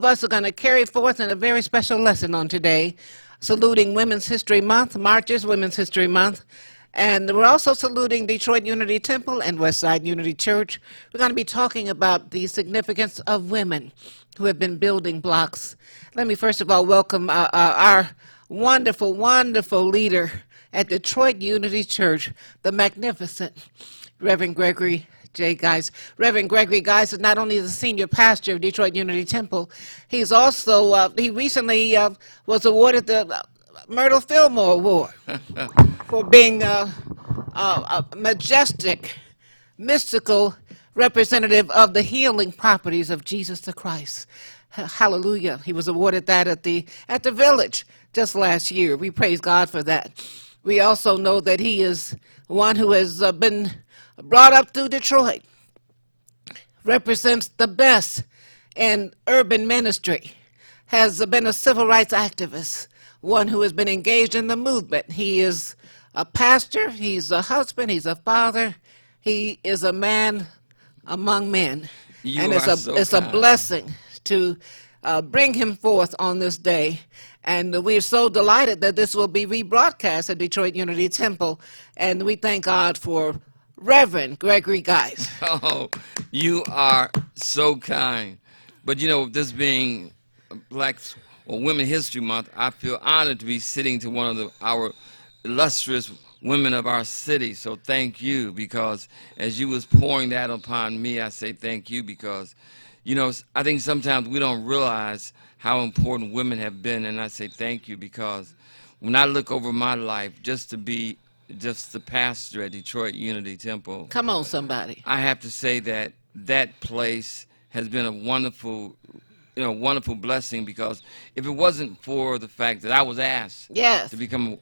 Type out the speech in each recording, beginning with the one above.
of us are going to carry forth in a very special lesson on today, saluting Women's History Month. March is Women's History Month. And we're also saluting Detroit Unity Temple and Westside Unity Church. We're going to be talking about the significance of women who have been building blocks. Let me first of all welcome our wonderful, wonderful leader at Detroit Unity Church, the magnificent Reverend Gregory J. Geis. Reverend Gregory Geis is not only the senior pastor of Detroit Unity Temple, he's also, he recently was awarded the Myrtle Fillmore Award for being a majestic, mystical representative of the healing properties of Jesus the Christ. Hallelujah. He was awarded that at the Village just last year. We praise God for that. We also know that he is one who has been brought up through Detroit, represents the best in urban ministry, has been a civil rights activist, one who has been engaged in the movement. He is a pastor, he's a husband, he's a father, he is a man among men. And it's a blessing to bring him forth on this day. And we're so delighted that this will be rebroadcast at Detroit Unity Temple. And we thank God for Reverend Gregory Geis. Oh, you are so kind. But you know, this being Black or Women History Month, I feel honored to be sitting to one of our illustrious women of our city. So thank you, because as you was pouring that upon me, I say thank you because, you know, I think sometimes we don't realize how important women have been, and I say thank you because when I look over my life, just to be just the pastor at Detroit Unity Temple. Come on, somebody. I have to say that that place has been a wonderful, wonderful blessing, because if it wasn't for the fact that I was asked to become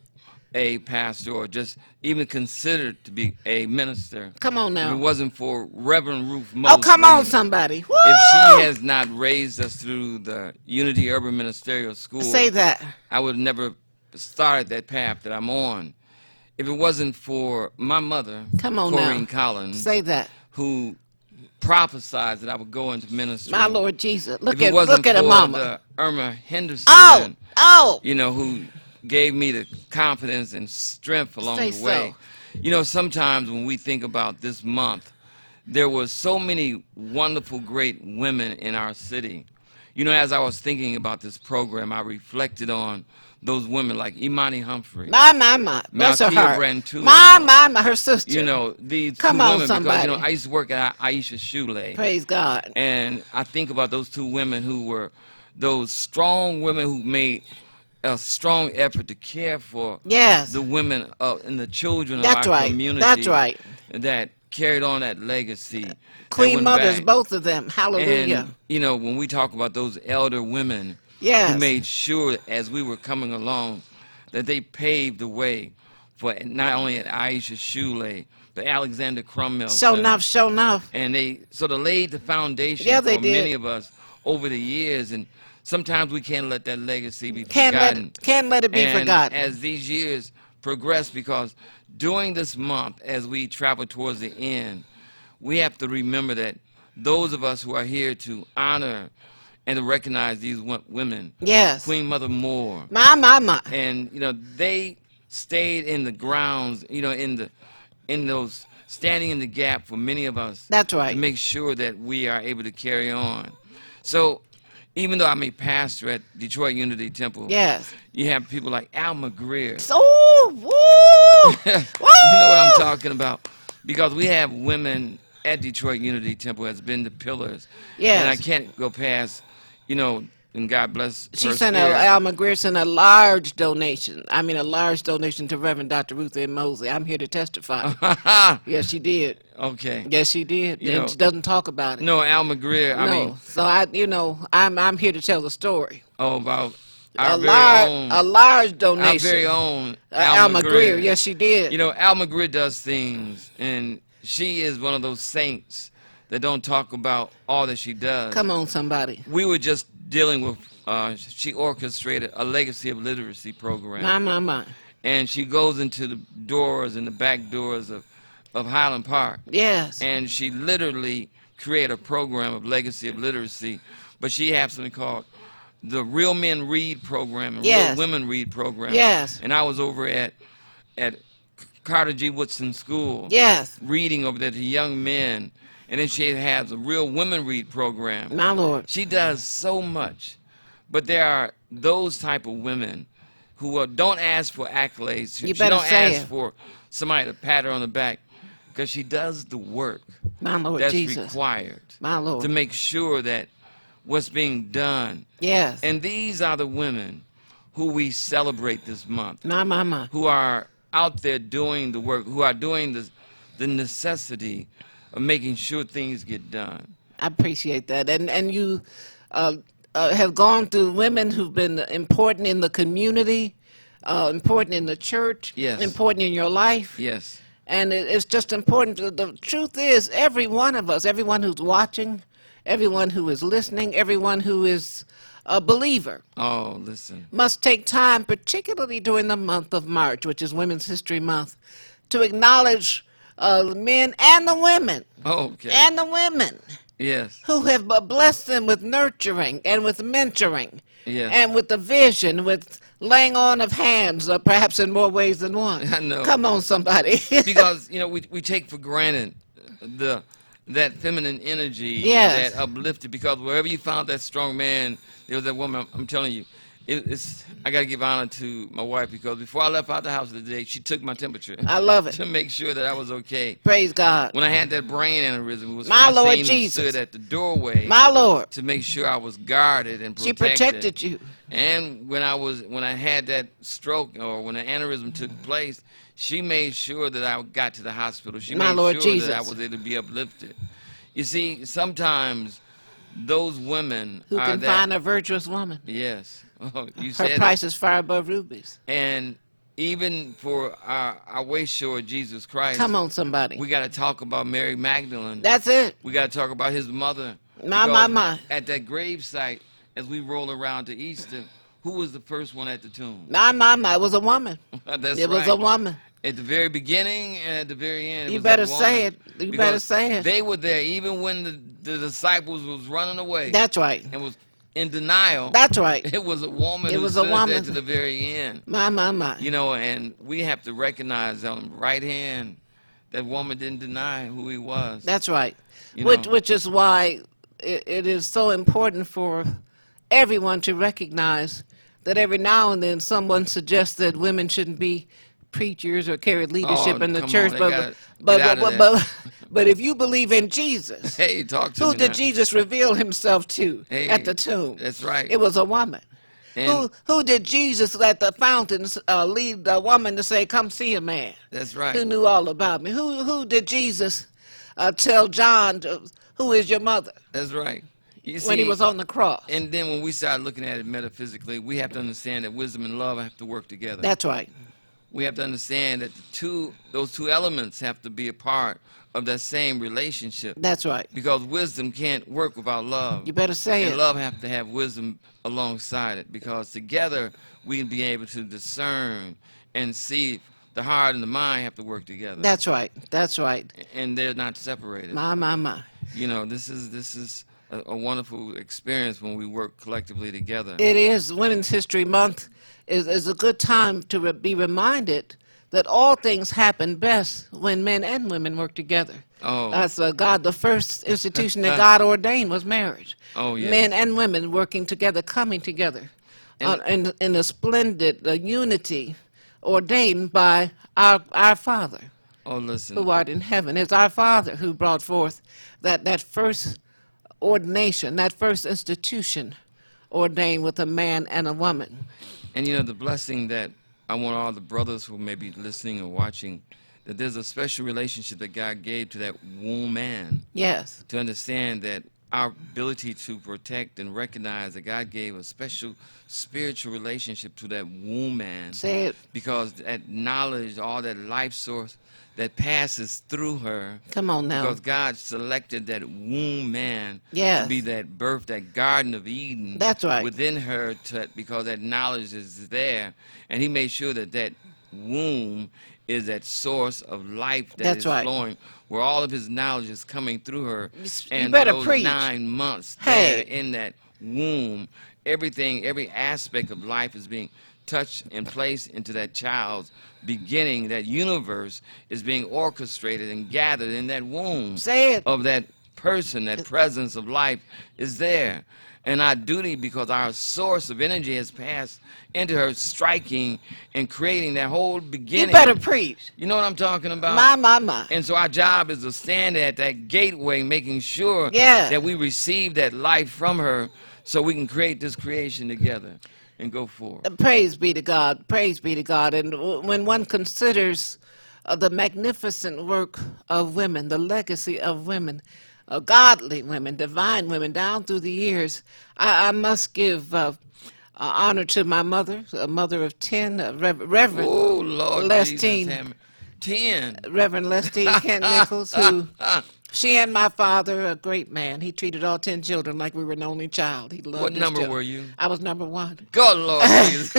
a pastor or just even considered to be a minister. Come on now. If it wasn't for Reverend Ruth Moses. Oh, come on, somebody. Woo! If she has not raised us through the Unity Urban Ministerial School. Say that. I would have never started that path that I'm on. If it wasn't for my mother, Corrine Collins. Say that. Who prophesied that I would go into ministry. My Lord Jesus. Look at a mama. The Irma Henderson. Who gave me the confidence and strength along the way. So. You know, sometimes when we think about this month, there were so many wonderful, great women in our city. You know, as I was thinking about this program, I reflected on those women like Imani Humphrey. My. Bless her heart. My, her sister. You know, these two women, because, you know, I used to work at Aisha Shule. Praise God. And I think about those two women who were those strong women who made a strong effort to care for the women and the children of our community. That's right. That carried on that legacy. Queen mothers, both of them. Hallelujah. And, you know, when we talk about those elder women who made sure as we were coming along that they paved the way for not only at Aisha Shule, but Alexander Crummell. Show enough. And they sort of laid the foundation for many of us over the years. And sometimes we can't let that legacy be forgotten. Can't let it be forgotten. As these years progress, because during this month, as we travel towards the end, we have to remember that those of us who are here to honor and to recognize these women. Yes. Queen Mother Moore. My. And, you know, they stayed in the grounds, you know, in those, standing in the gap for many of us. That's right. To make sure that we are able to carry on. So, even though I'm a pastor at Detroit Unity Temple, you have people like Al McGreer. Woo! You know what I'm talking about? Because we have women at Detroit Unity Temple has been the pillars. Yes. And I can't go past, you know, and God bless her spirit. Al McGreer sent a large donation. I mean, a large donation to Reverend Dr. Ruth M. Mosley. I'm here to testify. Yes, she did. Okay. Yes, she did. And she doesn't talk about it. No, Al McGreer. I mean. So I'm here to tell the story. Oh, about a large donation. Our very own Al McGreer. Yes, she did. You know, Al McGreer does things, and she is one of those saints that don't talk about all that she does. Come on, somebody. We were just dealing with, she orchestrated a Legacy of Literacy program. My. And she goes into the doors and the back doors of Highland Park. Yes. And she literally created a program of Legacy of Literacy but she has something called the Real Men Read program and Yes. Real Women Read program. Yes. And I was over at Carter G. Woodson School Yes. reading over there to young men. And then she has a Real Women Read program. My Lord. She does so much. But there are those type of women who don't ask for accolades. You She better don't say ask it. for somebody to pat her on the back, because she does the work My Lord that's Jesus. required My Lord. to make sure that what's being done. Yes. And these are the women who we celebrate this month, My. who are out there doing the work, who are doing the necessity of making sure things get done. I appreciate that. And you have gone through women who've been important in the community, important in the church, Yes. important in your life. Yes. And it's just important. The truth is, every one of us, everyone who's watching, everyone who is listening, everyone who is a believer, Oh, listen. must take time, particularly during the month of March, which is Women's History Month, to acknowledge the men and the women, Okay. and the women Yes. who have blessed them with nurturing and with mentoring, Yes. and with the vision, with laying on of hands, perhaps in more ways than one. I know. Come on, somebody. Because we take for granted that feminine energy, Yes. that uplifted. Because wherever you found that strong man, there was that woman. I'm telling you, I got to give honor to my wife, because before I left out the house today, she took my temperature I love it. to make sure that I was okay. Praise God. When I had that brain aneurysm, it was My Lord Francine who Jesus. stood at the doorway My Lord. to make sure I was guarded and She protected. protected you. And when I had that stroke, or when the aneurysm took place, she made sure that I got to the hospital. She My made Lord sure Jesus. that I was able to be uplifted. You see, sometimes those women Who are can that. find a virtuous woman? Yes. Oh, you Her said price is far above rubies. it. And even for our way short Jesus Christ, Come on, somebody. we got to talk about Mary Magdalene. That's it. We got to talk about his mother. My. Because at that grave site, as we roll around to Easter, who was the first one at the tomb? My. It was a woman. That's It was right. a woman. At the very beginning and at the very end. It You was better that say woman. it. You Because better say it. They were there even when the disciples was running away That's right. and was in denial. That's right. It was a woman It who was a stood there woman. to the very end. My. You know, and we have to recognize on the right hand that woman didn't deny who he was. That's right. You Which know. which is why it is so important for everyone to recognize that every now and then someone suggests that women shouldn't be preachers or carry leadership Oh, in the come church, on, they gotta get out of but if you believe in Jesus, Hey, talk to who me did now. Jesus reveal himself to Hey, at the tomb? That's right. It was a woman. And Who did Jesus at the fountains lead the woman to say, "Come see a man"? that's right. Who knew all about me? Who did Jesus tell John, who is your mother, That's right. You when he see, was on the cross? And then when we start looking at it metaphysically, we have to understand that wisdom and love have to work together. That's right. We have to understand that those two elements have to be a part of that same relationship. That's right. Because wisdom can't work without love. You better say And it. love have to have wisdom alongside it. Because together we can be able to discern and see. The heart and the mind have to work together. That's right. That's right. And they're not separated. My. You know, this is a wonderful experience when we work collectively together. It is. Women's History Month is a good time to be reminded that all things happen best when men and women work together. Oh. That's God. The first institution that God ordained was marriage. Oh, yes. Men and women working together, coming together, in a splendid unity ordained by our Father Oh, listen. who art in heaven. It's our Father who brought forth that first ordination, that first institution ordained with a man and a woman. And you know, the blessing that I want all the brothers who may be listening or watching, that there's a special relationship that God gave to that womb man, Yes. to understand that our ability to protect and recognize that God gave a special spiritual relationship to that womb man. Say it. Because that knowledge, all that life source that passes through her. Come on now. Because God selected that womb man Yes. to be that birth, that Garden of Eden. That's right. Within her, because that knowledge is there. And he made sure that that womb is that source of life that That's is right. flowing, where all of his knowledge is coming through her. You And better those preach. 9 months Hey. there in that womb, everything, every aspect of life is being touched and placed into that child's beginning. That universe is being orchestrated and gathered in that womb Say it. of that person. That presence of life is there. And our duty, because our source of energy has passed into her, striking and creating that whole beginning. You better preach. You know what I'm talking about? My. And so our job is to stand at that gateway, making sure Yeah. that we receive that life from her so we can create this creation together and go forward. Praise be to God. Praise be to God. And when one considers the magnificent work of women, the legacy of women, godly women, divine women down through the years, I must give honor to my mother, a mother of 10, Reverend Oh, Lord Lestine. Jesus, have 10. Reverend Lestine Kent Nichols, who she and my father, a great man, he treated all 10 children like we were an only child. He loved What his number children. were you? I was number 1. God, Lord Jesus.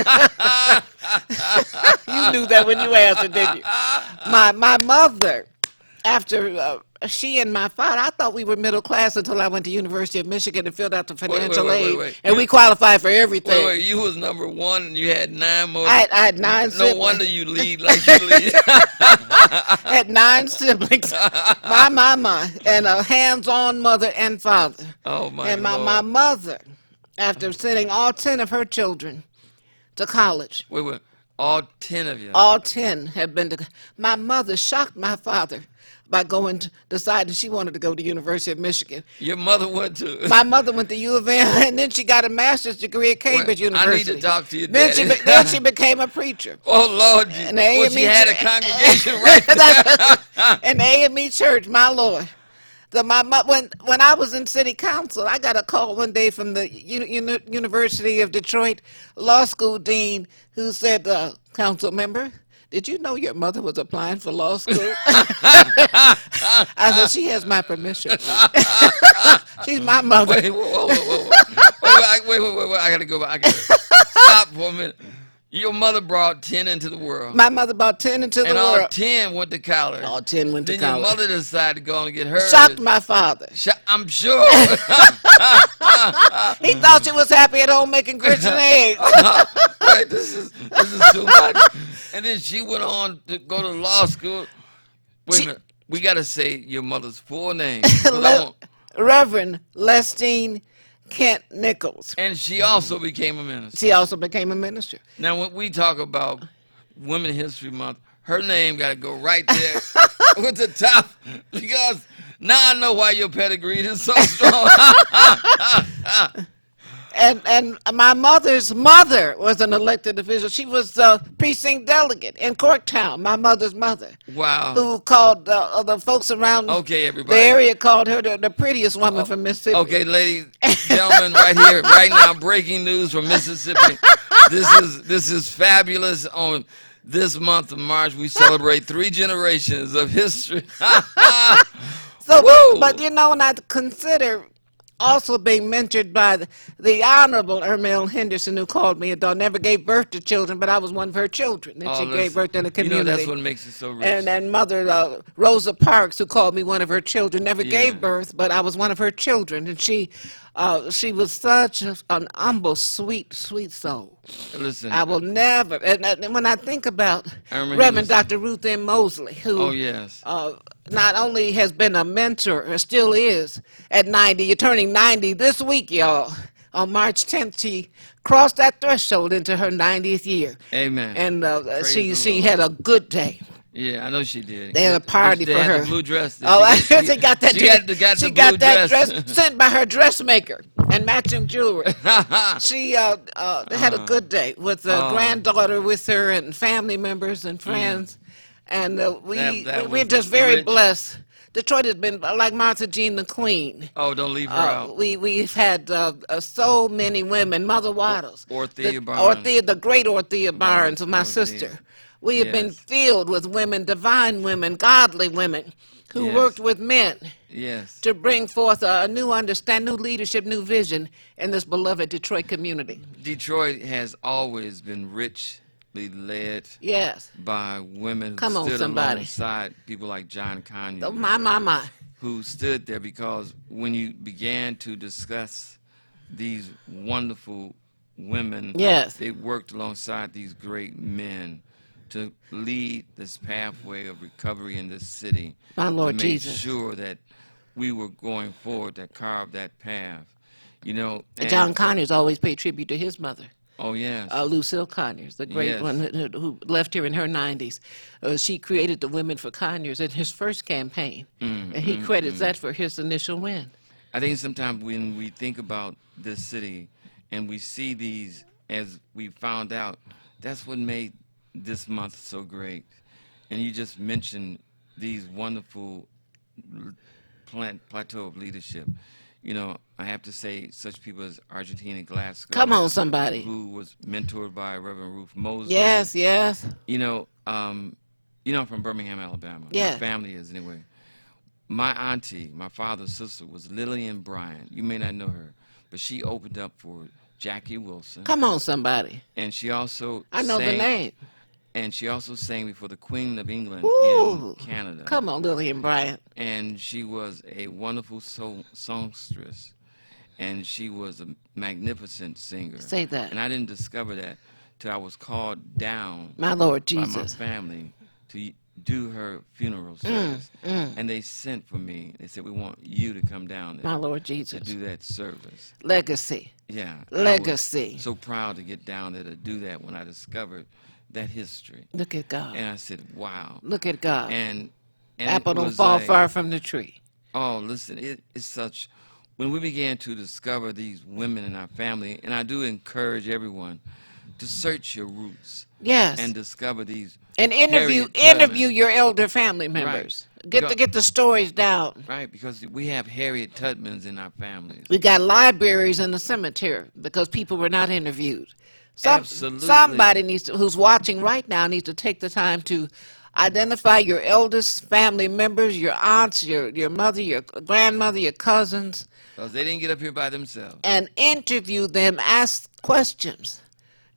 You knew that when you answered, didn't you? My mother, after she and my father, I thought we were middle class until I went to University of Michigan and filled out the financial aid, wait. and we qualified for everything. Wait, you was number 1 and you had 9 more. I had 9 No siblings. wonder you lead like you lead. I had 9 siblings. My, and a hands-on mother and father. Oh, my And Lord. my mother, after sending all 10 of her children to college, Wait. All 10 of you. all 10 have been to. My mother shocked my father by deciding she wanted to go to University of Michigan. Your mother went to. My mother went to U of M, and then she got a master's degree at Cambridge Well, I need University. to talk to your then daddy. then she became a preacher. Oh, Lord. And the Well, AME she had a church- congregation right there. And the AME church, my Lord. When I was in city council, I got a call one day from the University of Detroit law school dean who said, council member, did you know your mother was applying for law school? I said, she has my permission. She's my mother. Wait, whoa. Wait. I got to go back. I got to stop for a minute. Your mother brought 10 into the world. My mother bought 10 into the And all world. 10 went to college. All 10 went to Then college. your mother decided to go and get hers. Shocked my father. I'm sure. He thought she was happy at home making grits and eggs. Wait, this is too much. And then she went on to go to law school. Wait a minute. We got to say your mother's full name. 'Cause I want- Reverend Lestine Kent Nichols. And she also became a minister. She also became a minister. Now, when we talk about Women History Month, her name got to go right there with the top, because now I know why your pedigree is so strong. And my mother's mother was an elected official. She was a precinct delegate in Corktown, my mother's mother, Wow. who called the folks around Okay, the everybody. area called her the prettiest woman from Mississippi. Okay, ladies, gentlemen, right here, right now, breaking news from Mississippi. This is fabulous. On this month of March, we celebrate 3 generations of history. So, Woo! but you know, and I consider also being mentored by the Honorable Ermel Henderson, who called me a dog, never gave birth to children, but I was one of her children, and she gave birth in the community. You know, that's what makes it so rich. And Mother Rosa Parks, who called me one of her children, never Yeah. gave birth, but I was one of her children, and she was such an humble, sweet soul. Listen, I will never. And when I think about Ermel Reverend Henderson. Dr. Ruth M. Mosley, who oh, yes. not only has been a mentor, or still is at 90. You're turning 90 this week, y'all. On March 10th, she crossed that threshold into her 90th year. Amen. And Praise the she Lord. had a good day. Yeah, I know she did. They had a party They for had her. the blue dress. Oh, she got that. She got the she blue got that dress. sent by her dressmaker and matching jewelry. She had a good day with the Oh. granddaughter with her and family members and friends, and That we're was just very rich. blessed. Detroit has been like Martha Jean the Queen. Oh, don't leave her out. We've had so many women. Mother Waddles, Orthea Barnes. the great Orthea Barnes, my Orthea. sister. We have been Yes. filled with women, divine women, godly women, who Yes. worked with men Yes. to bring forth a new understanding, new leadership, new vision in this beloved Detroit community. Detroit has always been richly led Yes. by women who Come on, stood somebody. alongside people like John Conyers, Oh, my. who stood there, because when you began to discuss these wonderful women. Yes. They worked alongside these great men to lead this pathway of recovery in this city. My Lord to make Jesus. sure that we were going forward, that carved that path. You know, and, John Conyers always paid tribute to his mother. Oh, yes. Lucille Conyers, the great Yes. one who left here in her 90s. She created the Women for Conyers in his first campaign, and he credits that for his initial win. I think sometimes when we think about this city and we see these, as we found out, that's what made this month so great. And you just mentioned these wonderful plateau of leadership. You know, I have to say, such people as Argentina Glasgow. Come on, somebody. Who was mentored by Reverend Ruth Mosley. Yes, yes. You know, I'm from Birmingham, Alabama. Yes. My family is anyway. My auntie, my father's sister, was Lillian Bryant. You may not know her, but she opened up for Jackie Wilson. Come on, somebody. And she also I know the name. And she also sang before the Queen of England Ooh, in Canada. Come on, Lillian Bryant. And she was a wonderful songstress. And she was a magnificent singer. Say that. And I didn't discover that till I was called down My Lord by my Jesus. family to do her funeral service. And they sent for me. They said, we want you to come down there My Lord to Jesus. do that service. Legacy. Yeah. Legacy. I was so proud to get down there to do that when I discovered that history. Look at God. And I said, wow. Look at God. And Apple it don't was fall like, far from the tree. Oh, listen, it's such, when we began to discover these women in our family, and I do encourage everyone to search your roots. Yes. And discover these. And interview Harriet Tubman. your elder family members. Right. Get the stories down. Right, because we have Harriet Tubmans in our families. We got libraries in the cemetery because people were not interviewed. Absolutely. Somebody who's watching right now needs to take the time to identify your eldest family members, your aunts, your mother, your grandmother, your cousins. Because they didn't get up here by themselves. And interview them, ask questions.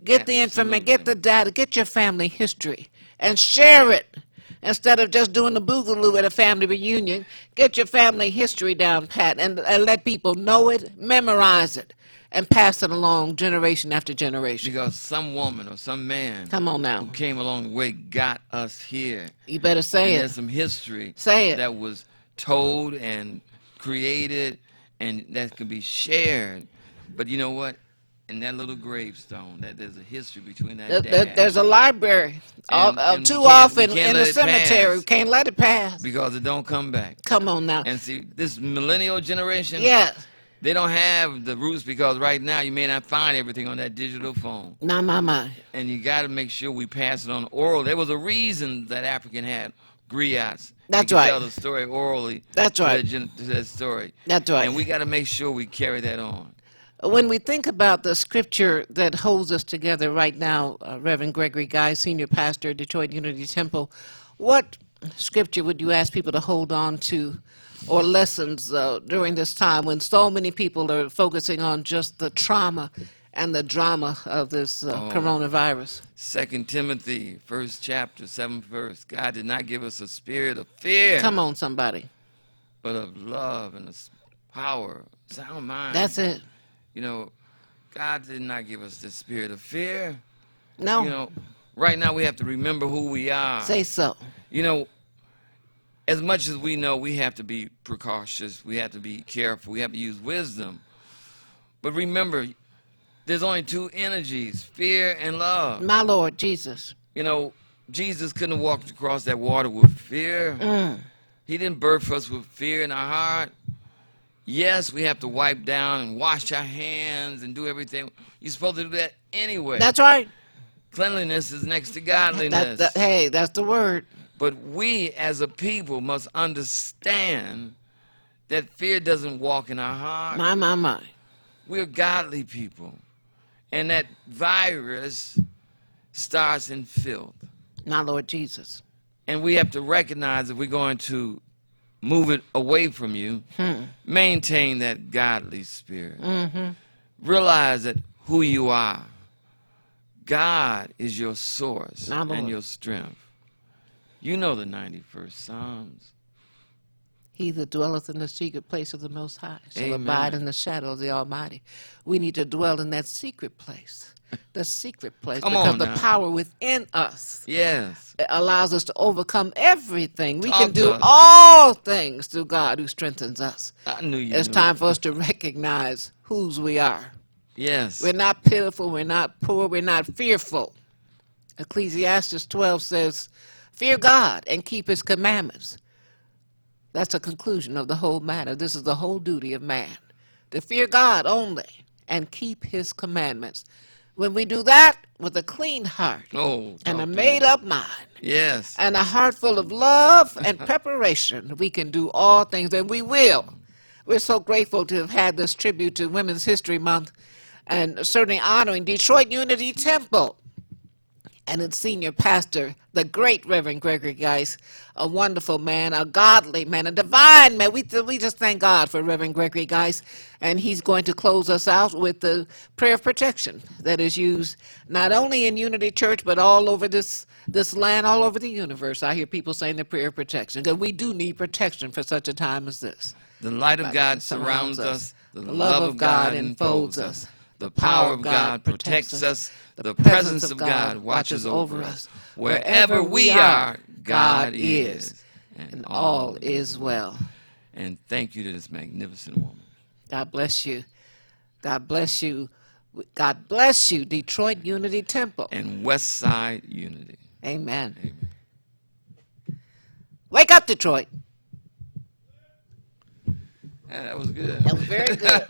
Get the information, get the data, get your family history, and share it. Instead of just doing the boogaloo at a family reunion, get your family history down pat and let people know it, memorize it, and pass it along generation after generation. Because some woman or some man Come on now. who came along the way got us here. You better say And it. there's some history Say it. that was told and created and that could be shared. But you know what? In that little gravestone, that there's a history between that dad. There's a library. And Too we often can't in the let it cemetery. pass. We can't let it pass. Because it don't come back. Come on now. And see, this millennial generation, Yeah. they don't have the roots because right now you may not find everything on that digital phone. My. And you got to make sure we pass it on oral. There was a reason that African had griots. That's They could right. Tell the story orally. That's right. To that story. That's right. And we got to make sure we carry that on. When we think about the scripture that holds us together right now, Reverend Gregory Guy, Senior Pastor at Detroit Unity Temple, what scripture would you ask people to hold on to or lessons during this time when so many people are focusing on just the trauma and the drama of this coronavirus? 2 Timothy, 1st chapter, 7th verse. God did not give us a spirit of fear, Come on, somebody. but of love and of power, sound mind. That's it. You know, God did not give us the spirit of fear. No. You know, right now we have to remember who we are. Say so. You know, as much as we know, we have to be precautious. We have to be careful. We have to use wisdom. But remember, there's only two energies, fear and love. My Lord Jesus. You know, Jesus couldn't have walked across that water with fear. He didn't birth us with fear in our heart. Yes, we have to wipe down and wash our hands and do everything. You're supposed to do that anyway. That's right. Cleanliness is next to godliness. Hey, that's the word. But we as a people must understand that fear doesn't walk in our heart. My. We're godly people. And that virus starts in filth. My Lord Jesus. And we have to recognize if we're going to move it away from you, maintain that godly spirit. Realize that who you are. God is your source and your strength. You know the 91st Psalms. He that dwelleth in the secret place of the Most High shall Amen. abide in the shadow of the Almighty. We need to dwell in that secret place, the secret place, Come because on the now. power within us Yes. allows us to overcome everything. We Talk can to do us. all things through God who strengthens us. I knew you It's knew time it. for us to recognize whose we are. Yes. We're not pitiful, we're not poor, we're not fearful. Ecclesiastes 12 says, fear God and keep his commandments. That's a conclusion of the whole matter. This is the whole duty of man, to fear God only and keep his commandments. When we do that with a clean heart Oh, and a talk to me. made-up mind Yes. and a heart full of love and preparation, we can do all things, and we will. We're so grateful to have had this tribute to Women's History Month, and certainly honoring Detroit Unity Temple and its senior pastor, the great Reverend Gregory Geis, a wonderful man, a godly man, a divine man. We just thank God for Reverend Gregory Geis, and he's going to close us out with the prayer of protection that is used not only in Unity Church, but all over this land, all over the universe. I hear people saying the prayer of protection, because we do need protection for such a time as this. The light of God surrounds us. The love of God enfolds us. The power of God protects us. The presence of God watches over us. Wherever we are, God is. And all is well. And thank you to this magnificent woman. God bless you. God bless you. God bless you, Detroit Unity Temple. And West Side Unity. Amen. Amen. Wake up, Detroit. Yeah, that was good. That was very good.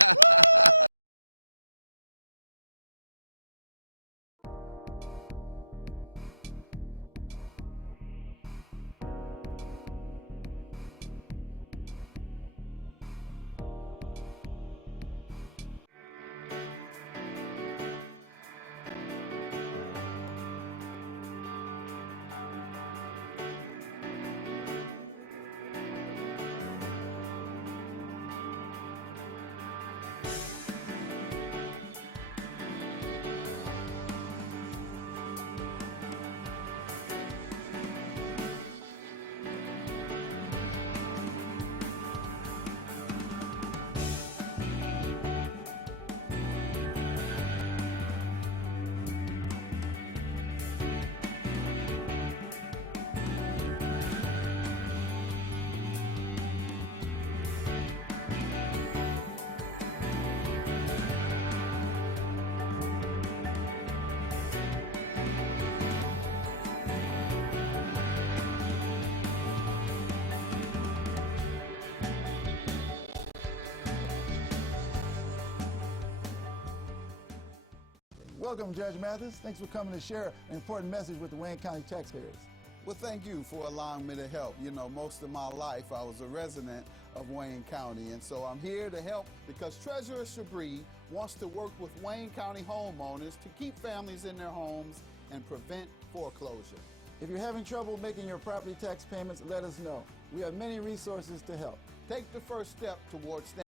Welcome, Judge Mathis. Thanks for coming to share an important message with the Wayne County taxpayers. Well, thank you for allowing me to help. You know, most of my life I was a resident of Wayne County, and so I'm here to help because Treasurer Chabris wants to work with Wayne County homeowners to keep families in their homes and prevent foreclosure. If you're having trouble making your property tax payments, let us know. We have many resources to help. Take the first step towards staying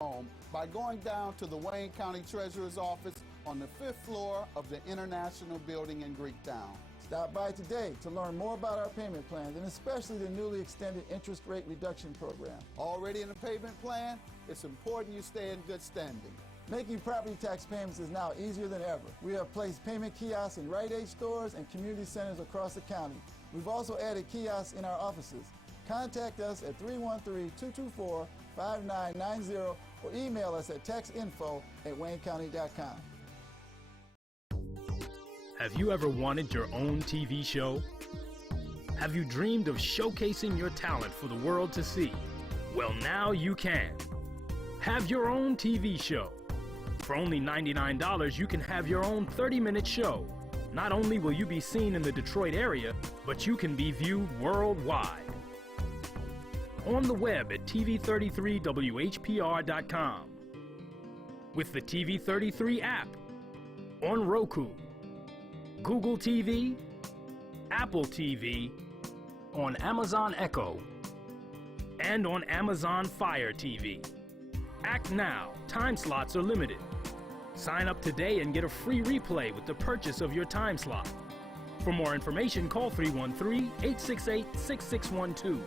home by going down to the Wayne County Treasurer's office on the 5th floor of the International Building in Greektown. Stop by today to learn more about our payment plans and especially the newly extended interest rate reduction program. Already in the payment plan? It's important you stay in good standing. Making property tax payments is now easier than ever. We have placed payment kiosks in Rite Aid stores and community centers across the county. We've also added kiosks in our offices. Contact us at 313-224-5990 or email us at taxinfo@waynecounty.com. Have you ever wanted your own TV show? Have you dreamed of showcasing your talent for the world to see? Well, now you can. Have your own TV show. For only $99, you can have your own 30-minute show. Not only will you be seen in the Detroit area, but you can be viewed worldwide. On the web at tv33whpr.com. With the TV33 app. On Roku, Google TV, Apple TV, on Amazon Echo, and on Amazon Fire TV. Act now. Time slots are limited. Sign up today and get a free replay with the purchase of your time slot. For more information, call 313-868-6612.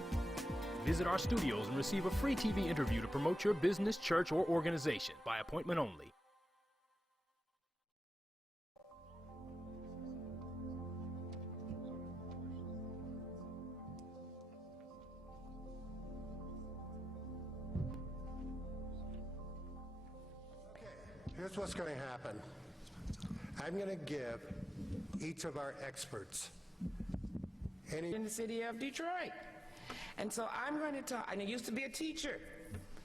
visit our studios and receive a free TV interview to promote your business, church, or organization by appointment only. Here's what's going to happen. I'm going to give each of our experts in the city of Detroit. And so I'm going to talk, and I used to be a teacher.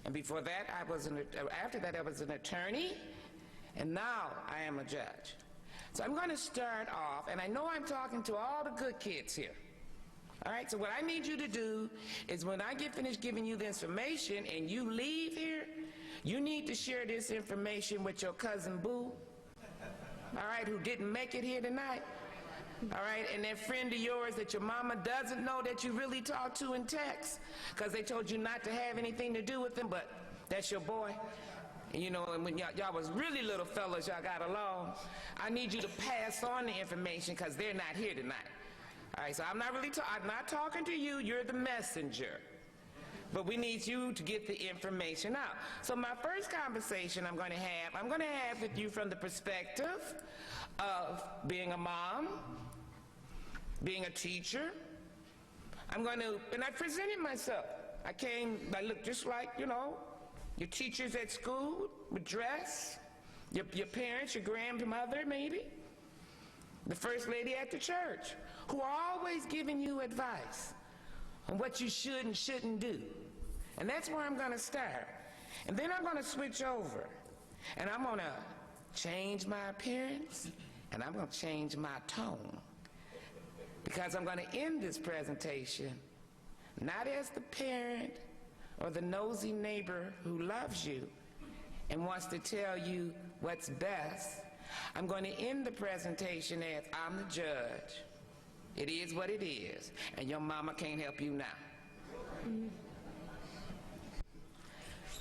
And before that, after that, I was an attorney. And now I am a judge. So I'm going to start off, and I know I'm talking to all the good kids here. All right, so what I need you to do is when I get finished giving you the information and you leave here, you need to share this information with your cousin Boo, all right, who didn't make it here tonight, all right, and that friend of yours that your mama doesn't know that you really talked to in text because they told you not to have anything to do with them, but that's your boy. And you know, and when y'all was really little fellas, y'all got along, I need you to pass on the information because they're not here tonight. All right, so I'm not talking to you, you're the messenger. But we need you to get the information out. So my first conversation I'm going to have with you from the perspective of being a mom, being a teacher. And I presented myself. I look just like, you know, your teachers at school would dress, your parents, your grandmother maybe, the first lady at the church, who are always giving you advice on what you should and shouldn't do. And that's where I'm going to start. And then I'm going to switch over. And I'm going to change my appearance, and I'm going to change my tone. Because I'm going to end this presentation not as the parent or the nosy neighbor who loves you and wants to tell you what's best. I'm going to end the presentation as I'm the judge. It is what it is, and your mama can't help you now.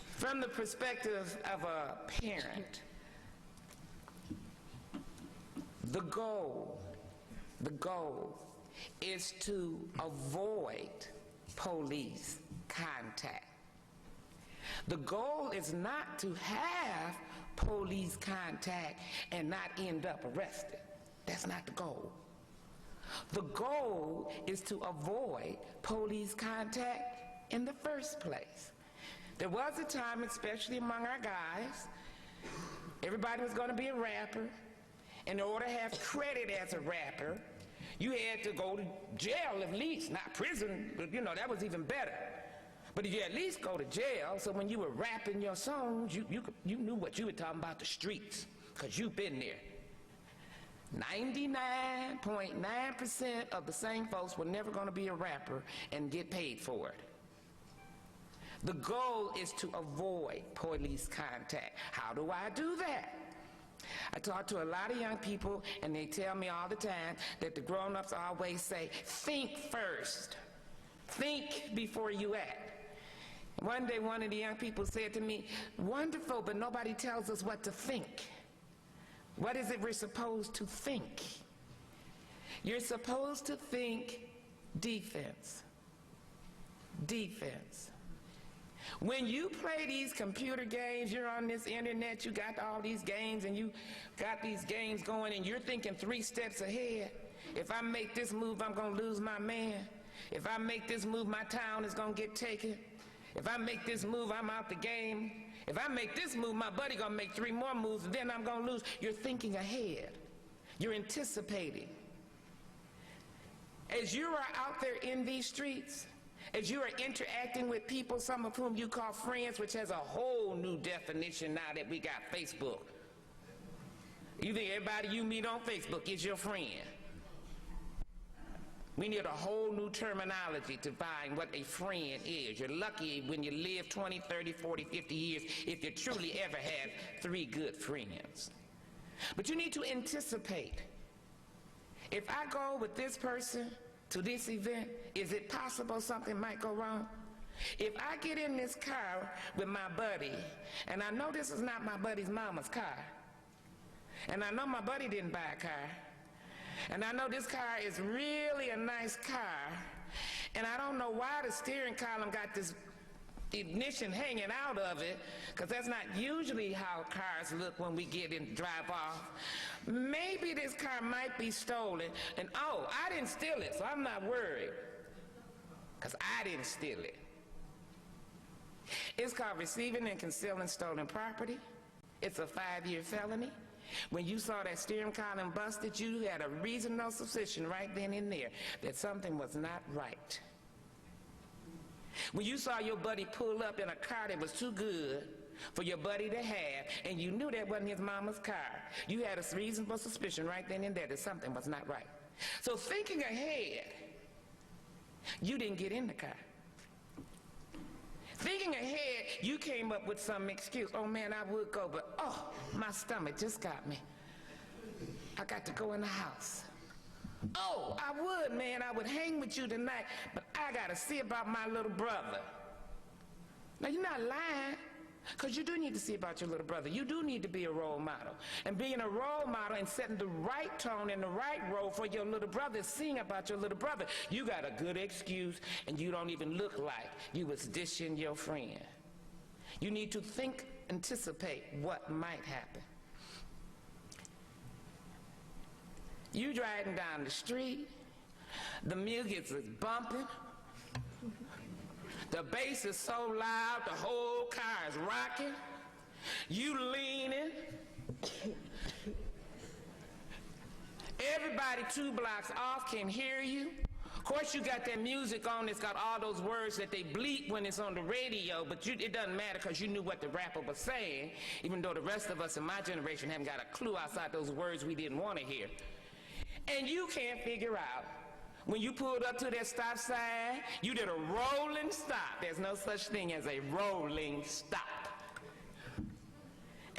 From the perspective of a parent, the goal is to avoid police contact. The goal is not to have police contact and not end up arrested. That's not the goal. The goal is to avoid police contact in the first place. There was a time, especially among our guys, everybody was going to be a rapper. In order to have credit as a rapper, you had to go to jail at least, not prison, but you know, that was even better. But you at least go to jail, so when you were rapping your songs, you knew what you were talking about, the streets, because you've been there. 99.9% of the same folks were never going to be a rapper and get paid for it. The goal is to avoid police contact. How do I do that? I talk to a lot of young people, and they tell me all the time that the grown-ups always say, think first. Think before you act. One day, one of the young people said to me, wonderful, but nobody tells us what to think. What is it we're supposed to think? You're supposed to think defense. Defense. When you play these computer games, you're on this internet, you got all these games, and you got these games going, and you're thinking 3 steps ahead. If I make this move, I'm going to lose my man. If I make this move, my town is going to get taken. If I make this move, I'm out the game. If I make this move, my buddy going to make 3 more moves, and then I'm going to lose. You're thinking ahead. You're anticipating. As you are out there in these streets, as you are interacting with people, some of whom you call friends, which has a whole new definition now that we got Facebook. You think everybody you meet on Facebook is your friend. We need a whole new terminology to define what a friend is. You're lucky when you live 20, 30, 40, 50 years if you truly ever have 3 good friends. But you need to anticipate. If I go with this person to this event, is it possible something might go wrong? If I get in this car with my buddy, and I know this is not my buddy's mama's car, and I know my buddy didn't buy a car, and I know this car is really a nice car, And I don't know why the steering column got this ignition hanging out of it, because that's not usually how cars look when we get in drive off. Maybe this car might be stolen, and oh, I didn't steal it, so I'm not worried, because I didn't steal it. It's called receiving and concealing stolen property. It's a 5-year felony. When you saw that steering column busted, you had a reasonable suspicion right then and there that something was not right. When you saw your buddy pull up in a car that was too good for your buddy to have, and you knew that wasn't his mama's car, you had a reasonable suspicion right then and there that something was not right. So thinking ahead, you didn't get in the car. Thinking ahead, you came up with some excuse. Oh man, I would go, but oh, my stomach just got me. I got to go in the house. Oh, I would, man, I would hang with you tonight, but I gotta see about my little brother. Now, you're not lying, because you do need to see about your little brother. You do need to be a role model. And being a role model and setting the right tone and the right role for your little brother is seeing about your little brother. You got a good excuse, and you don't even look like you was dishing your friend. You need to think, anticipate what might happen. You driving down the street, the music is bumping, the bass is so loud, the whole car is rocking, you leaning, everybody 2 blocks off can hear you. Of course, you got that music on that's got all those words that they bleep when it's on the radio, but it doesn't matter because you knew what the rapper was saying, even though the rest of us in my generation haven't got a clue outside those words we didn't want to hear. And you can't figure out, when you pulled up to that stop sign, you did a rolling stop. There's no such thing as a rolling stop.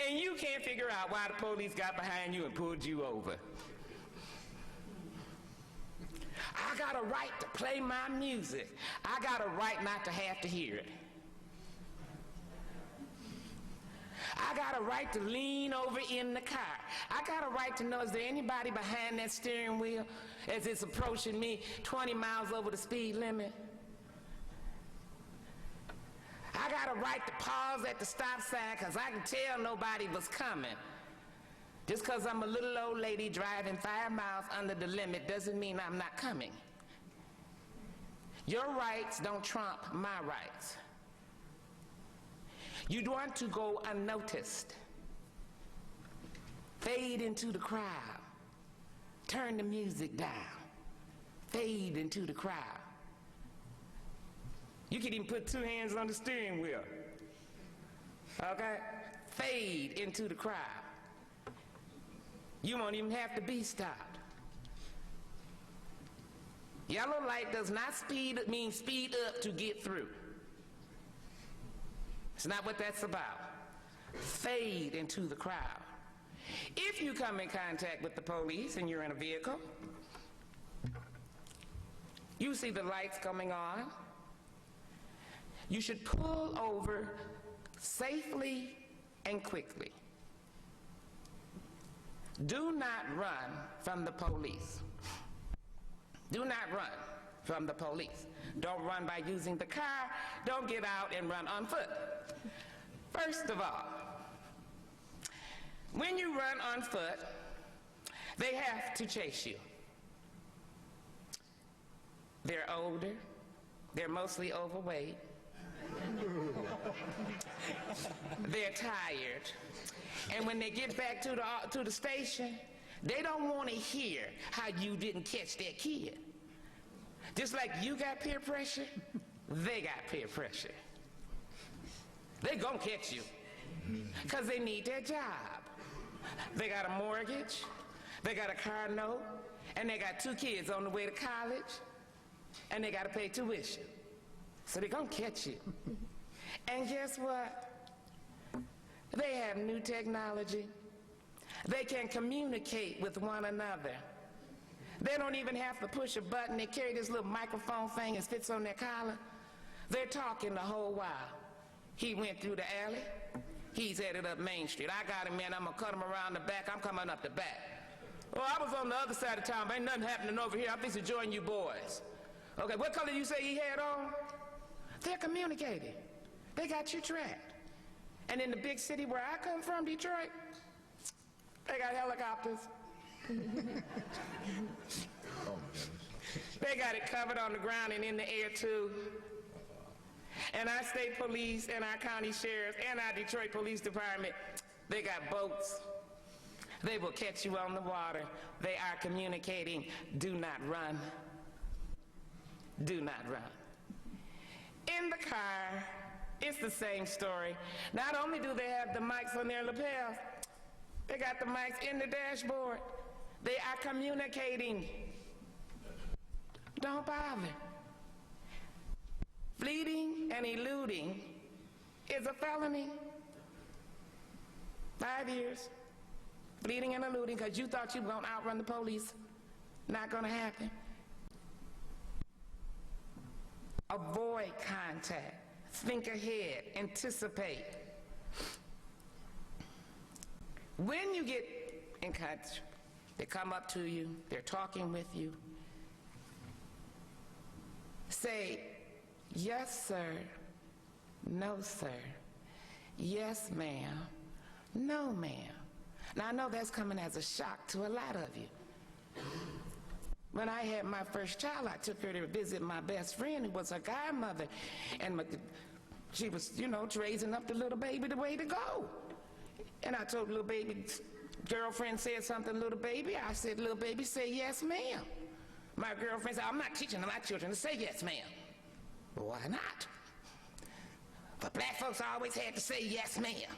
And you can't figure out why the police got behind you and pulled you over. I got a right to play my music. I got a right not to have to hear it. I got a right to lean over in the car. I got a right to know, is there anybody behind that steering wheel as it's approaching me 20 miles over the speed limit? I got a right to pause at the stop sign because I can tell nobody was coming. Just because I'm a little old lady driving 5 miles under the limit doesn't mean I'm not coming. Your rights don't trump my rights. You'd want to go unnoticed. Fade into the crowd. Turn the music down. Fade into the crowd. You could even put 2 hands on the steering wheel. Okay? Fade into the crowd. You won't even have to be stopped. Yellow light does not mean speed up to get through. It's not what that's about. Fade into the crowd. If you come in contact with the police and you're in a vehicle, you see the lights coming on, you should pull over safely and quickly. Do not run from the police. Do not run from the police. Don't run by using the car. Don't get out and run on foot. First of all, when you run on foot, they have to chase you. They're older. They're mostly overweight. They're tired. And when they get back to the station, they don't want to hear how you didn't catch that kid. Just like you got peer pressure, they got peer pressure. They gonna catch you because they need their job. They got a mortgage, they got a car note, and they got 2 kids on the way to college, and they gotta pay tuition. So they gonna catch you. And guess what? They have new technology. They can communicate with one another. They don't even have to push a button. They carry this little microphone thing and fits on their collar. They're talking the whole while. He went through the alley. He's headed up Main Street. I got him, man. I'm gonna cut him around the back. I'm coming up the back. Oh, I was on the other side of town, but ain't nothing happening over here. I'm fixing to join you boys. Okay, what color you say he had on? They're communicating. They got you tracked. And in the big city where I come from, Detroit, they got helicopters. They got it covered on the ground and in the air too. And our state police and our county sheriffs and our Detroit Police Department, they got boats. They will catch you on the water. They are communicating. Do not run. Do not run. In the car, it's the same story. Not only do they have the mics on their lapels, they got the mics in the dashboard. They are communicating. Don't bother. Fleeing and eluding is a felony. 5 years. Fleeing and eluding because you thought you were going to outrun the police. Not going to happen. Avoid contact. Think ahead. Anticipate. When you get in contact, they come up to you, they're talking with you. Say, yes, sir. No, sir. Yes, ma'am. No, ma'am. Now, I know that's coming as a shock to a lot of you. When I had my first child, I took her to visit my best friend, who was her godmother. And she was, you know, raising up the little baby the way to go. And I told the little baby, girlfriend said something, little baby. I said, little baby, say yes, ma'am. My girlfriend said, I'm not teaching my children to say yes, ma'am. Well, why not? But black folks always had to say yes, ma'am.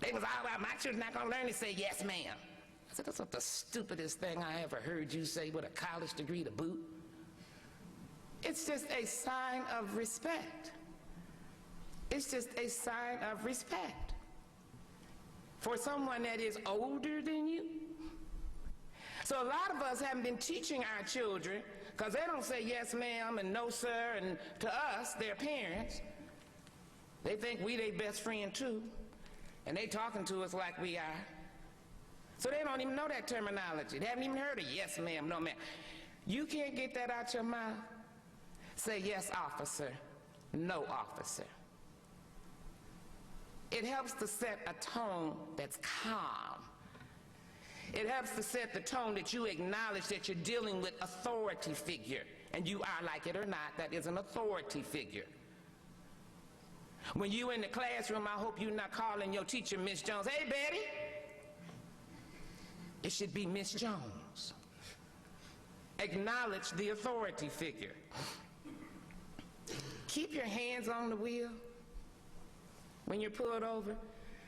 They was all about, my children not gonna learn to say yes, ma'am. I said, that's not the stupidest thing I ever heard you say with a college degree to boot. It's just a sign of respect. It's just a sign of respect for someone that is older than you. So a lot of us haven't been teaching our children, because they don't say yes ma'am and no sir, and to us, their parents, they think we their best friend too, and they talking to us like we are. So they don't even know that terminology. They haven't even heard of yes ma'am, no ma'am. You can't get that out your mouth. Say yes officer, no officer. It helps to set a tone that's calm. It helps to set the tone that you acknowledge that you're dealing with authority figure. And you are, like it or not, that is an authority figure. When you in the classroom, I hope you're not calling your teacher Miss Jones. Hey, Betty. It should be Miss Jones. Acknowledge the authority figure. Keep your hands on the wheel when you're pulled over.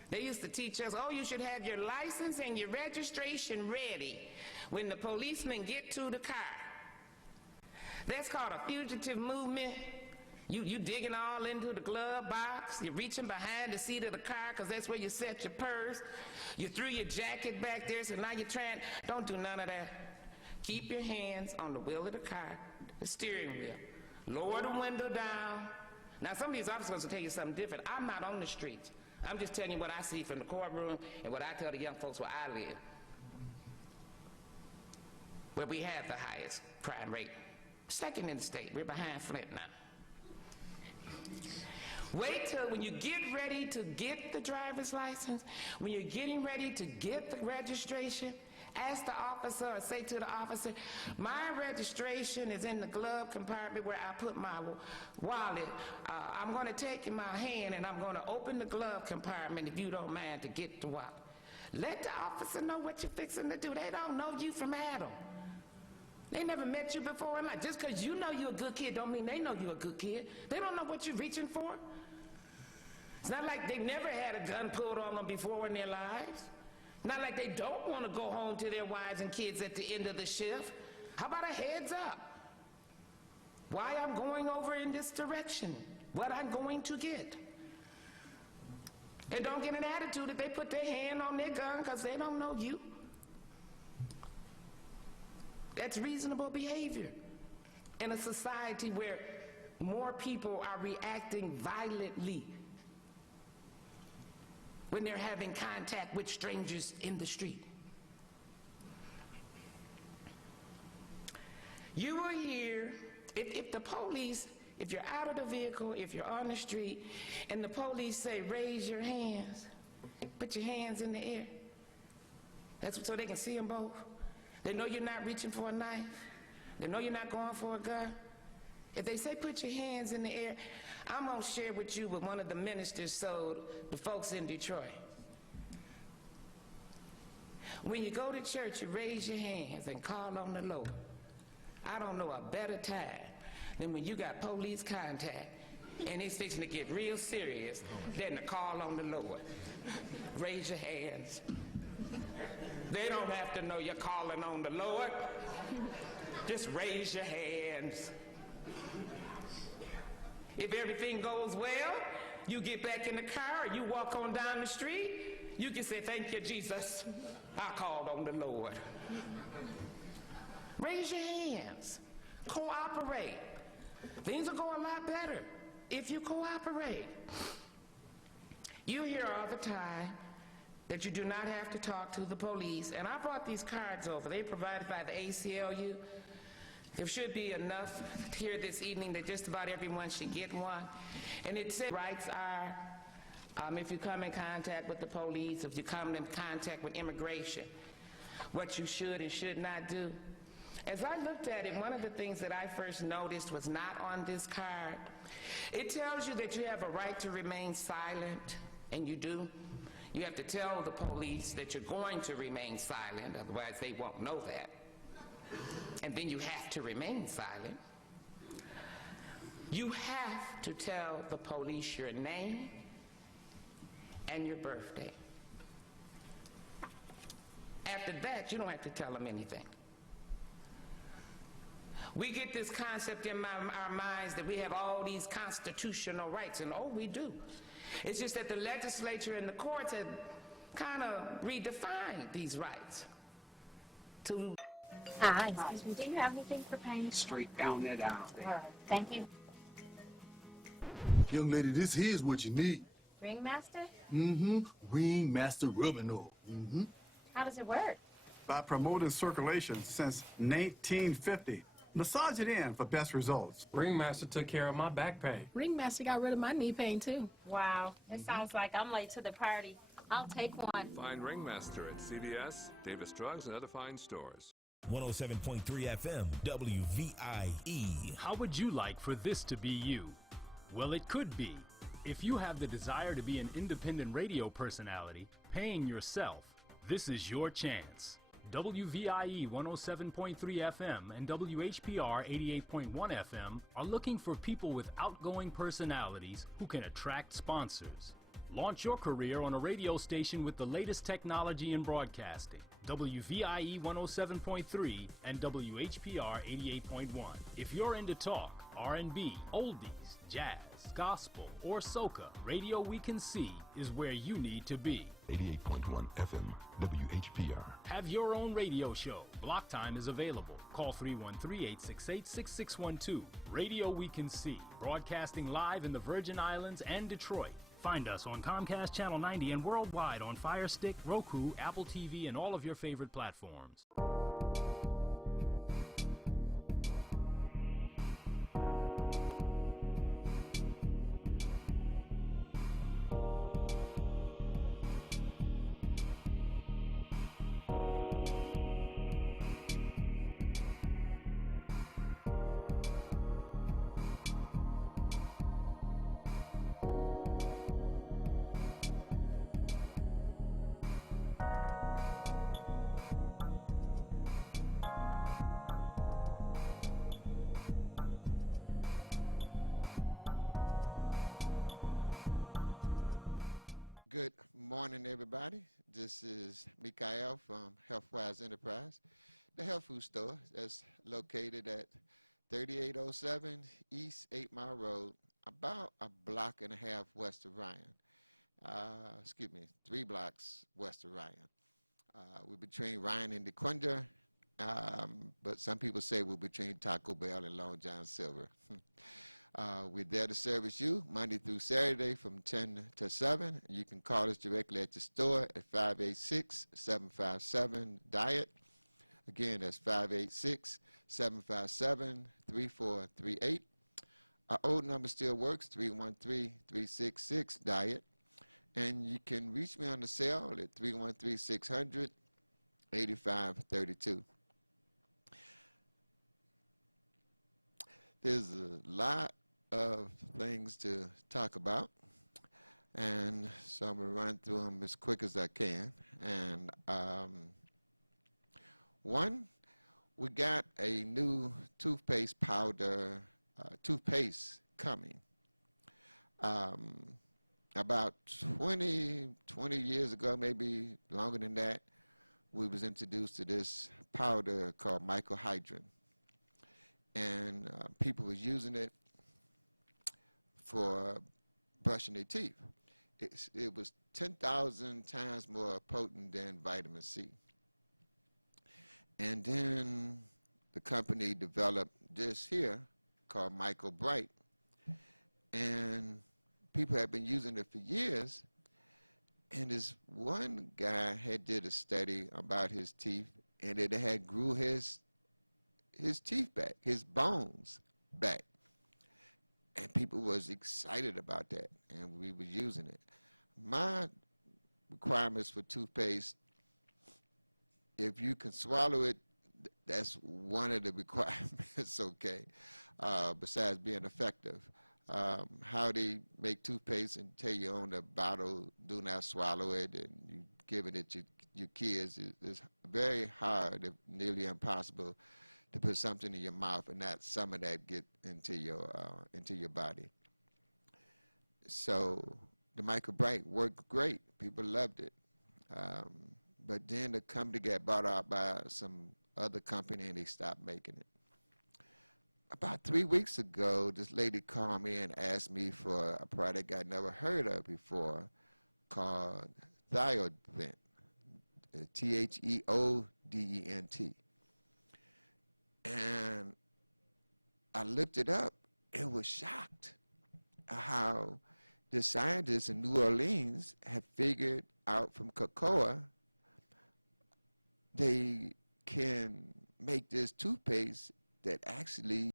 They used to teach us, oh, you should have your license and your registration ready when the policemen get to the car. That's called a fugitive movement. You digging all into the glove box. You're reaching behind the seat of the car because that's where you set your purse. You threw your jacket back there, so now you're trying. Don't do none of that. Keep your hands on the wheel of the car, the steering wheel. Lower the window down. Now, some of these officers will tell you something different. I'm not on the streets. I'm just telling you what I see from the courtroom and what I tell the young folks where I live, where we have the highest crime rate. Second in the state. We're behind Flint now. Wait till when you get ready to get the driver's license, when you're getting ready to get the registration, ask the officer or say to the officer, my registration is in the glove compartment where I put my wallet. I'm going to take in my hand and I'm going to open the glove compartment, if you don't mind, to get the wallet. Let the officer know what you're fixing to do. They don't know you from Adam. They never met you before in life. Just because you know you're a good kid don't mean they know you're a good kid. They don't know what you're reaching for. It's not like they never had a gun pulled on them before in their lives. Not like they don't want to go home to their wives and kids at the end of the shift. How about a heads up? Why I'm going over in this direction, what I'm going to get. And don't get an attitude that they put their hand on their gun because they don't know you. That's reasonable behavior in a society where more people are reacting violently when they're having contact with strangers in the street. You will hear If the police, if you're out of the vehicle, if you're on the street, and the police say, raise your hands, put your hands in the air. That's so they can see them both. They know you're not reaching for a knife. They know you're not going for a gun. If they say put your hands in the air, I'm going to share with you what one of the ministers told the folks in Detroit. When you go to church, you raise your hands and call on the Lord. I don't know a better time than when you got police contact and it's fixing to get real serious than to call on the Lord. Raise your hands. They don't have to know you're calling on the Lord. Just raise your hands. If everything goes well, you get back in the car, you walk on down the street, you can say, thank you, Jesus. I called on the Lord. Raise your hands. Cooperate. Things will go a lot better if you cooperate. You hear all the time that you do not have to talk to the police, and I brought these cards over. They're provided by the ACLU. There should be enough here this evening that just about everyone should get one. And it says rights are, if you come in contact with the police, if you come in contact with immigration, what you should and should not do. As I looked at it, one of the things that I first noticed was not on this card. It tells you that you have a right to remain silent, and you do. You have to tell the police that you're going to remain silent, otherwise they won't know that. And then you have to remain silent. You have to tell the police your name and your birthday. After that, you don't have to tell them anything. We get this concept in our minds that we have all these constitutional rights, and oh, we do. It's just that the legislature and the courts have kind of redefined these rights to. Hi, excuse me, do you have anything for payment? Straight down that aisle there. All right, thank you. Young lady, this here's what you need. Ringmaster? Mm-hmm. Ringmaster rubbing oil. Mm-hmm. How does it work? By promoting circulation since 1950. Massage it in for best results. Ringmaster took care of my back pain. Ringmaster got rid of my knee pain, too. Wow, it sounds like I'm late to the party. I'll take one. Find Ringmaster at CVS, Davis Drugs, and other fine stores. 107.3 FM, WVIE. How would you like for this to be you? Well, it could be. If you have the desire to be an independent radio personality, paying yourself, this is your chance. WVIE 107.3 FM and WHPR 88.1 FM are looking for people with outgoing personalities who can attract sponsors. Launch your career on a radio station with the latest technology in broadcasting. WVIE 107.3 and WHPR 88.1. If you're into talk, R&B, oldies, jazz, gospel, or soca, Radio We Can See is where you need to be. 88.1 FM, WHPR. Have your own radio show. Block time is available. Call 313-868-6612. Radio We Can See, broadcasting live in the Virgin Islands and Detroit. Find us on Comcast Channel 90 and worldwide on Fire Stick, Roku, Apple TV, and all of your favorite platforms. Good morning, everybody. This is Mikael from HealthWise Enterprise, the health food store that's located at 3807 East 8 Mile Road, about a block and a half west of Ryan. 3 blocks west of Ryan. We're between Ryan and DeQuinder, but some people say we're between Taco Bell and Long John Silver. We're there to service you Monday through Saturday from 10 to 7. You can call us directly at the store at 586-757-DIET. Again, that's 586-757-3438. Our old number still works, 313-366-DIET. And you can reach me on the cell at 313-600-8532. There's a lot of things to talk about, and so I'm going to run through them as quick as I can. And one, we got a new toothpaste powder, toothpaste coming. About 20 years ago, maybe longer than that, we was introduced to this powder called microhydrin. And people was using it for brushing their teeth. It was 10,000 times more potent than vitamin C. And then the company developed this here called Micro Bright. And people have been using it for years. And this one guy had did a study about his teeth, and it had grew his teeth back, his bones back. And people was excited about that, and we were using it. My requirements for toothpaste, if you can swallow it, that's one of the requirements, okay, besides being effective. How they make toothpaste and tell you on the bottle, do not swallow it, and you giving it to your kids, it's very hard, if nearly impossible, to put something in your mouth and not some of that get into your body. So the Micro Bright worked great. People loved it. But then the company got bought out by some other company and they stopped making it. About 3 weeks ago, this lady called me and asked me for a product I never heard of before called Thiodent, Theodent. And I looked it up and was shocked how the scientists in New Orleans have figured out from cocoa they can make this toothpaste that actually